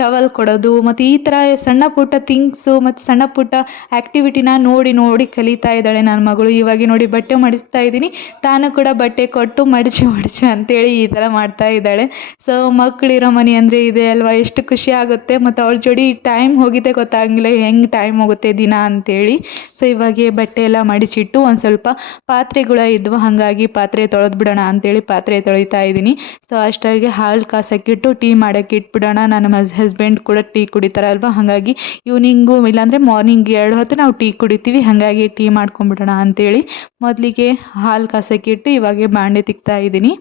ಟವಲ್ ಕೊಡೋದು, ಮತ್ತು ಈ ಥರ ಸಣ್ಣ ಪುಟ್ಟ ಥಿಂಗ್ಸು ಮತ್ತು ಸಣ್ಣ ಪುಟ್ಟ ಆ್ಯಕ್ಟಿವಿಟಿನ ನೋಡಿ ನೋಡಿ ಕಲಿತಾ ಇದ್ದಾಳೆ ನನ್ನ ಮಗಳು. ಇವಾಗ ನೋಡಿ ಬಟ್ಟೆ ಮಡಿಸ್ತಾ ಇದ್ದೀನಿ, ತಾನು ಕೂಡ ಬಟ್ಟೆ ಕೊಟ್ಟು ಮಡಚು ಅಂತೇಳಿ ಈ ಥರ ಮಾಡ್ತಾ ಇದ್ದಾಳೆ. ಸೊ ಮಕ್ಕಳಿರೋ ಮನೆ ಅಂದರೆ ಇದೆ ಅಲ್ವಾ, ಎಷ್ಟು ಖುಷಿ ಆಗುತ್ತೆ. ಮತ್ತು ಅವಳ ಜೋಡಿ ಟೈಮ್ ಹೋಗಿದ್ದೆ ಗೊತ್ತಾಗಂಗಿಲ್ಲ, ಹೆಂಗೆ ಟೈಮ್ ಹೋಗುತ್ತೆ ದಿನ ಅಂತೇಳಿ. ಸೊ ಇವಾಗ ಬಟ್ಟೆ ಎಲ್ಲ ಮಡಿಚಿಟ್ಟು ಒಂದು ಸ್ವಲ್ಪ ಪಾತ್ರೆಗಳು ಇದ್ವು, ಹಾಗಾಗಿ ಪಾತ್ರೆ ತೊಳೆದು ಬಿಡೋಣ ಅಂತೇಳಿ ಪಾತ್ರೆ ತೊಳಿತಾ ಇದ್ದೀನಿ. ಸೊ ಅಷ್ಟಾಗಿ ಹಾಲು ಕಾಸಕ್ಕಿಟ್ಟು ಟೀ ಮಾಡೋಕ್ಕೆ ಇಟ್ಬಿಡೋಣ. ನನ್ನ ಹಸ್ಬೆಂಡ್ ಕೂಡ ಟೀ ಕುಡಿತಾರಲ್ವ, ಹಾಗಾಗಿ ಈವ್ನಿಂಗು ಇಲ್ಲಾಂದರೆ ಮಾರ್ನಿಂಗ್ 2 ಹೊತ್ತು ನಾವು ಟೀ ಕುಡಿತೀವಿ. ಹಾಗಾಗಿ ಟೀ ಮಾಡ್ಕೊಂಬಿಡೋಣ ಅಂತೇಳಿ ಮೊದಲಿಗೆ ಹಾಲು ಕಾಸಕ್ಕಿಟ್ಟು ಇವಾಗ ಬಾಂಡೆ ತಿಕ್ತಾ ಇದ್ದೀನಿ.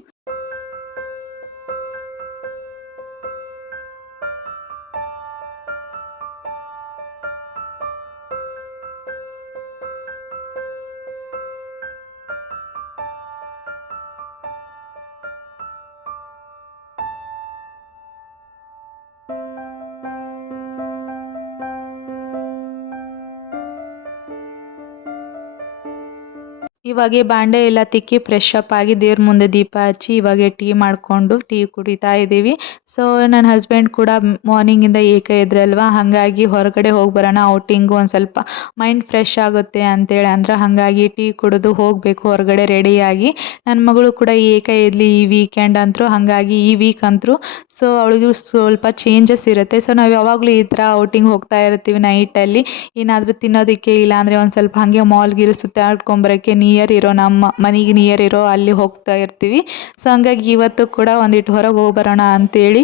ಇವಾಗ ಬಾಂಡೆ ಎಲ್ಲ ತಿಕ್ಕಿ ಫ್ರೆಶ್ ಅಪ್ ಆಗಿ ದೇವ್ರ ಮುಂದೆ ದೀಪ ಹಚ್ಚಿ ಇವಾಗ ಟೀ ಮಾಡಿಕೊಂಡು ಟೀ ಕುಡಿತಾ ಇದ್ದೀವಿ. ಸೊ ನನ್ನ ಹಸ್ಬೆಂಡ್ ಕೂಡ ಮಾರ್ನಿಂಗಿಂದ ಏಕ ಇದ್ರಲ್ವ, ಹಾಗಾಗಿ ಹೊರಗಡೆ ಹೋಗಿ ಬರೋಣ ಔಟಿಂಗು, ಒಂದು ಸ್ವಲ್ಪ ಮೈಂಡ್ ಫ್ರೆಶ್ ಆಗುತ್ತೆ ಅಂತೇಳಿ ಅಂದ್ರೆ ಹಾಗಾಗಿ ಟೀ ಕುಡಿದು ಹೋಗಬೇಕು ಹೊರಗಡೆ ರೆಡಿಯಾಗಿ. ನನ್ನ ಮಗಳು ಕೂಡ ಏಕ ಇರಲಿ ಈ ವೀಕೆಂಡ್ ಅಂತರೂ, ಹಾಗಾಗಿ ಈ ವೀಕ್ ಅಂತರೂ ಸೊ ಅವಳಿಗೂ ಸ್ವಲ್ಪ ಚೇಂಜಸ್ ಇರುತ್ತೆ. ಸೊ ನಾವು ಯಾವಾಗಲೂ ಈ ಥರ ಔಟಿಂಗ್ ಹೋಗ್ತಾ ಇರ್ತೀವಿ ನೈಟಲ್ಲಿ, ಏನಾದರೂ ತಿನ್ನೋದಕ್ಕೆ, ಇಲ್ಲಾಂದರೆ ಒಂದು ಸ್ವಲ್ಪ ಹಾಗೆ ಮಾಲ್ಗಿರು ಸುತ್ತಾಡ್ಕೊಂಬರೋಕ್ಕೆ ನಿಯರ್ ಇರೋ ನಮ್ಮ ಮನೆಗೆ ನಿಯರ್ ಇರೋ ಅಲ್ಲಿ ಹೋಗ್ತಾ ಇರ್ತೀವಿ. ಸೊ ಹಂಗಾಗಿ ಇವತ್ತು ಕೂಡ ಒಂದಿಟ್ಟು ಹೊರಗೆ ಹೋಗಿ ಬರೋಣ ಅಂತೇಳಿ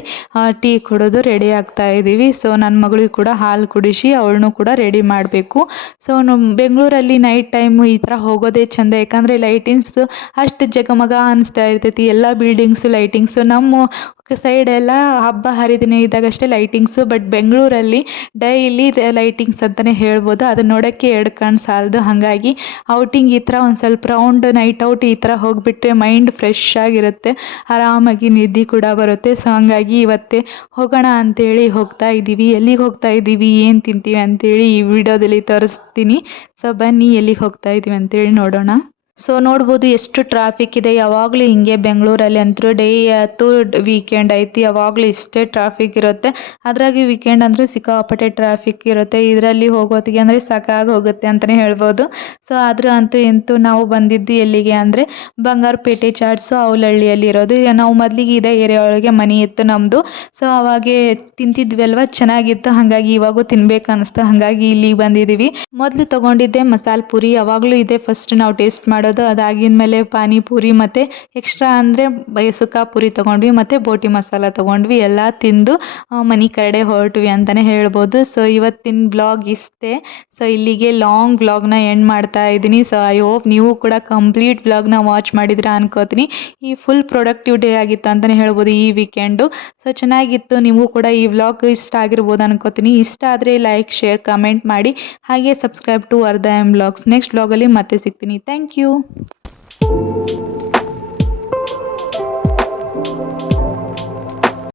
ಟೀ ಕುಡಿದು ರೆಡಿ ಆಗ್ತಾ ಇದ್ದೀವಿ. ಸೊ ನನ್ನ ಮಗಳಿಗೂ ಕೂಡ ಹಾಲು ಕುಡಿಸಿ ಅವಳನ್ನು ಕೂಡ ರೆಡಿ ಮಾಡಬೇಕು. ಸೊ ಬೆಂಗಳೂರಲ್ಲಿ ನೈಟ್ ಟೈಮು ಈ ಥರ ಹೋಗೋದೇ ಚೆಂದ, ಯಾಕಂದರೆ ಲೈಟಿಂಗ್ಸು ಅಷ್ಟು ಜಗಮಗ ಅನಿಸ್ತಾ ಇರ್ತೈತಿ, ಎಲ್ಲ ಬಿಲ್ಡಿಂಗ್ಸು ಲೈಟಿಂಗ್ಸು. ನಮ್ಮ ಸೈಡ್ ಎಲ್ಲ ಹಬ್ಬ ಹರಿದಿನ ಇದ್ದಾಗಷ್ಟೇ ಲೈಟಿಂಗ್ಸು, ಬಟ್ ಬೆಂಗಳೂರಲ್ಲಿ ಡೈಲಿ ಲೈಟಿಂಗ್ಸ್ ಅಂತಲೇ ಹೇಳ್ಬೋದು. ಅದನ್ನ ನೋಡೋಕ್ಕೆ 2 ಕಣ್ಣು ಸಾಲದು. ಹಾಗಾಗಿ ಔಟಿಂಗ್ ಈ ಥರ ಒಂದು ಸ್ವಲ್ಪ ರೌಂಡ್ ನೈಟ್ ಔಟ್ ಈ ಥರ ಹೋಗಿಬಿಟ್ರೆ ಮೈಂಡ್ ಫ್ರೆಶ್ ಆಗಿರುತ್ತೆ, ಆರಾಮಾಗಿ ನಿದ್ದೆ ಕೂಡ ಬರುತ್ತೆ. ಸೊ ಹಂಗಾಗಿ ಇವತ್ತೇ ಹೋಗೋಣ ಅಂತೇಳಿ ಹೋಗ್ತಾ ಇದ್ದೀವಿ. ಎಲ್ಲಿಗೆ ಹೋಗ್ತಾ ಇದ್ದೀವಿ, ಏನು ತಿಂತೀವಿ ಅಂತೇಳಿ ಈ ವಿಡಿಯೋದಲ್ಲಿ ತೋರಿಸ್ತೀನಿ. ಸೊ ಬನ್ನಿ ಎಲ್ಲಿಗೆ ಹೋಗ್ತಾ ಇದ್ದೀವಿ ಅಂತೇಳಿ ನೋಡೋಣ. ಸೊ ನೋಡ್ಬೋದು ಎಷ್ಟು ಟ್ರಾಫಿಕ್ ಇದೆ. ಯಾವಾಗಲೂ ಹಿಂಗೆ ಬೆಂಗಳೂರಲ್ಲಿ ಅಂತೂ ಡೇ ಆಯ್ತು ವೀಕೆಂಡ್ ಐತಿ ಯಾವಾಗಲೂ ಇಷ್ಟೇ ಟ್ರಾಫಿಕ್ ಇರುತ್ತೆ. ಅದ್ರಾಗಿ ವೀಕೆಂಡ್ ಅಂದರೆ ಸಿಕ್ಕಾಪಟ್ಟೆ ಟ್ರಾಫಿಕ್ ಇರುತ್ತೆ. ಇದರಲ್ಲಿ ಹೋಗೋತ್ತಿಗೆ ಅಂದರೆ ಸಾಕಾಗಿ ಹೋಗುತ್ತೆ ಅಂತಲೇ ಹೇಳ್ಬೋದು. ಸೊ ಆದರೂ ಅಂತೂ ಇಂತೂ ನಾವು ಬಂದಿದ್ದು ಎಲ್ಲಿಗೆ ಅಂದರೆ ಬಂಗಾರಪೇಟೆ ಚಾಟ್ಸು ಅವಲಹಳ್ಳಿಯಲ್ಲಿ ಇರೋದು. ನಾವು ಮೊದಲಿಗೆ ಇದೇ ಏರಿಯಾ ಒಳಗೆ ಮನೆ ಇತ್ತು ನಮ್ಮದು. ಸೊ ಅವಾಗೆ ತಿಂತಿದ್ವಿ ಅಲ್ವಾ, ಚೆನ್ನಾಗಿತ್ತು. ಹಾಗಾಗಿ ಇವಾಗೂ ತಿನ್ಬೇಕು ಅನಿಸ್ತು, ಹಾಗಾಗಿ ಇಲ್ಲಿಗೆ ಬಂದಿದ್ದೀವಿ. ಮೊದಲು ತೊಗೊಂಡಿದ್ದೆ ಮಸಾಲೆ ಪೂರಿ, ಯಾವಾಗಲೂ ಇದೆ ಫಸ್ಟ್ ನಾವು ಟೇಸ್ಟ್ ಮಾಡೋದು. ಅದಾಗಿದ ಮೇಲೆ ಪಾನಿಪುರಿ ಮತ್ತು ಎಕ್ಸ್ಟ್ರಾ ಅಂದರೆ ಸುಕ್ಕಾ ಪೂರಿ ತೊಗೊಂಡ್ವಿ ಮತ್ತು ಬೋಟಿ ಮಸಾಲ ತೊಗೊಂಡ್ವಿ. ಎಲ್ಲ ತಿಂದು ಮನೆ ಕಡೆ ಹೊರಟ್ವಿ ಅಂತಲೇ ಹೇಳ್ಬೋದು. ಸೊ ಇವತ್ತಿನ ಬ್ಲಾಗ್ ಇಷ್ಟೇ. ಸೊ ಇಲ್ಲಿಗೆ ಲಾಂಗ್ ಬ್ಲಾಗ್ನ ಎಂಡ್ ಮಾಡ್ತಾ ಇದ್ದೀನಿ. ಸೊ ಐ ಹೋಪ್ ನೀವು ಕೂಡ ಕಂಪ್ಲೀಟ್ ಬ್ಲಾಗ್ನ ವಾಚ್ ಮಾಡಿದ್ರೆ ಅನ್ಕೋತೀನಿ. ಈ ಫುಲ್ ಪ್ರೊಡಕ್ಟಿವ್ ಡೇ ಆಗಿತ್ತು ಅಂತಲೇ ಹೇಳ್ಬೋದು ಈ ವೀಕೆಂಡು. ಸೊ ಚೆನ್ನಾಗಿತ್ತು. ನಿಮಗೂ ಕೂಡ ಈ ವ್ಲಾಗ್ ಇಷ್ಟ ಆಗಿರ್ಬೋದು ಅನ್ಕೋತೀನಿ. ಇಷ್ಟ ಆದರೆ ಲೈಕ್, ಶೇರ್, ಕಮೆಂಟ್ ಮಾಡಿ. ಹಾಗೆ subscribe to Vardha M vlogs. Next ವ್ಲಾಗಲ್ಲಿ ಮತ್ತೆ ಸಿಗ್ತೀನಿ. Thank you.